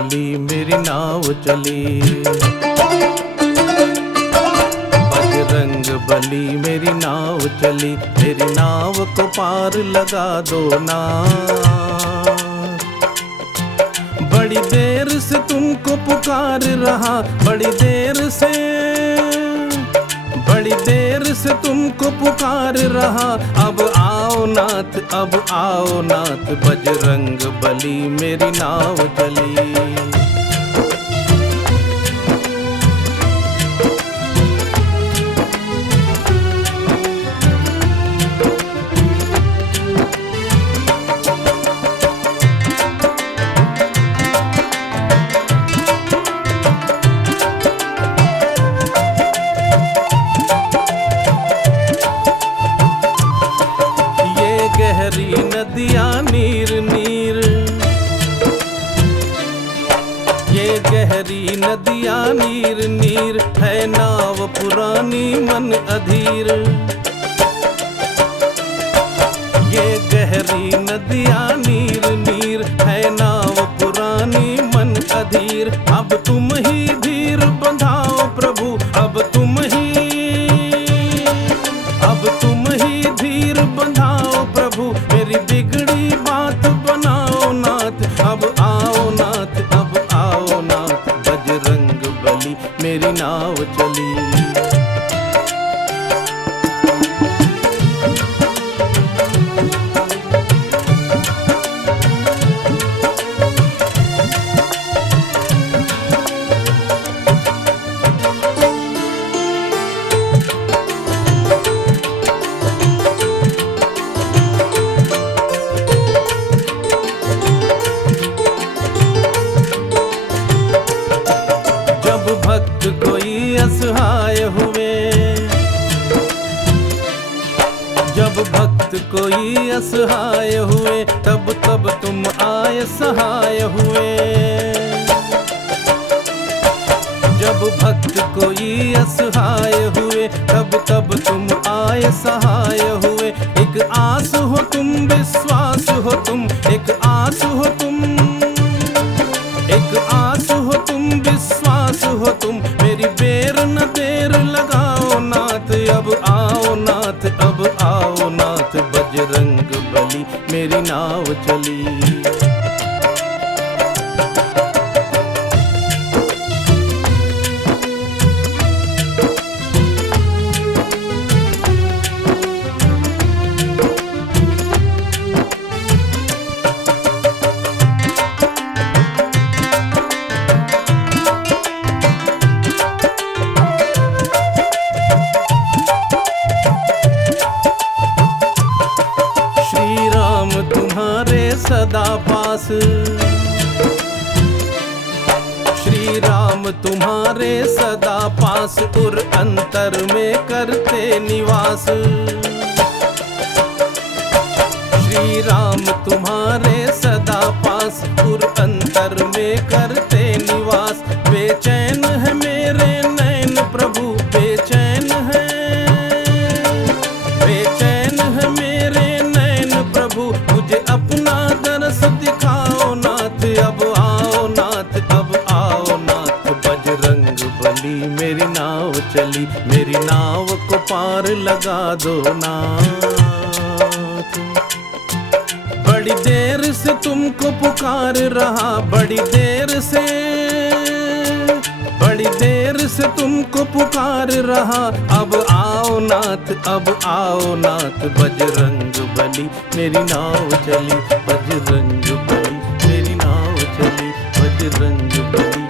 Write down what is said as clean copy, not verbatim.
बली मेरी नाव चली। बजरंग बली मेरी नाव चली, मेरी नाव को पार लगा दो ना। बड़ी देर से तुमको पुकार रहा, बड़ी देर से तुमको पुकार रहा। अब आओ नाथ, अब आओ नाथ, बजरंग बली मेरी नाव चली। गहरी नदियाँ नीर नीर, ये गहरी नदियाँ नीर नीर, है नाव पुरानी मन अधीर। ये गहरी नदियाँ नीर नीर, है नाव पुरानी मन अधीर। अब तुम ही धीर बंधाओ प्रभु, अब तुम ही धीर बंधाओ प्रभु, मेरी बिगड़ी बात बनाओ नाथ। अब आओ नाथ, अब आओ नाथ, बजरंग बली मेरी नाव चली। भक्त कोई असहाय हुए, जब भक्त कोई असहाय हुए, तब तब तुम आए सहाय हुए। जब भक्त कोई असहाय हुए, तब तब तुम आए सहाय हुए। एक आस हो तुम, विश्वास हो तुम, एक आस हो तुम, एक आस हो तुम, विश्वास हो तुम, मेरी बेर न देर लगाओ नाथ। अब आओ नाथ, अब आओ नाथ, बजरंग बली मेरी नाव चली। सदा पास, श्री राम तुम्हारे सदा पास, उर अंतर में करते निवास। श्री राम तुम्हारे सदा पास, उर अंतर में करते निवास। बेचैन है मेरे नैन प्रभु, बेचैन है मेरे नैन प्रभु, मुझे अपना दरस दिखाओ नाथ। अब आओ नाथ, अब आओ नाथ, बजरंग बली मेरी नाव चली, मेरी नाव को पार लगा दो नाथ। बड़ी देर से तुमको पुकार रहा, बड़ी देर से तुमको पुकार रहा। अब आओ नाथ, अब आओ नाथ, बजरंग बली मेरी नाव चली। बजरंग बली मेरी नाव चली, बजरंग बली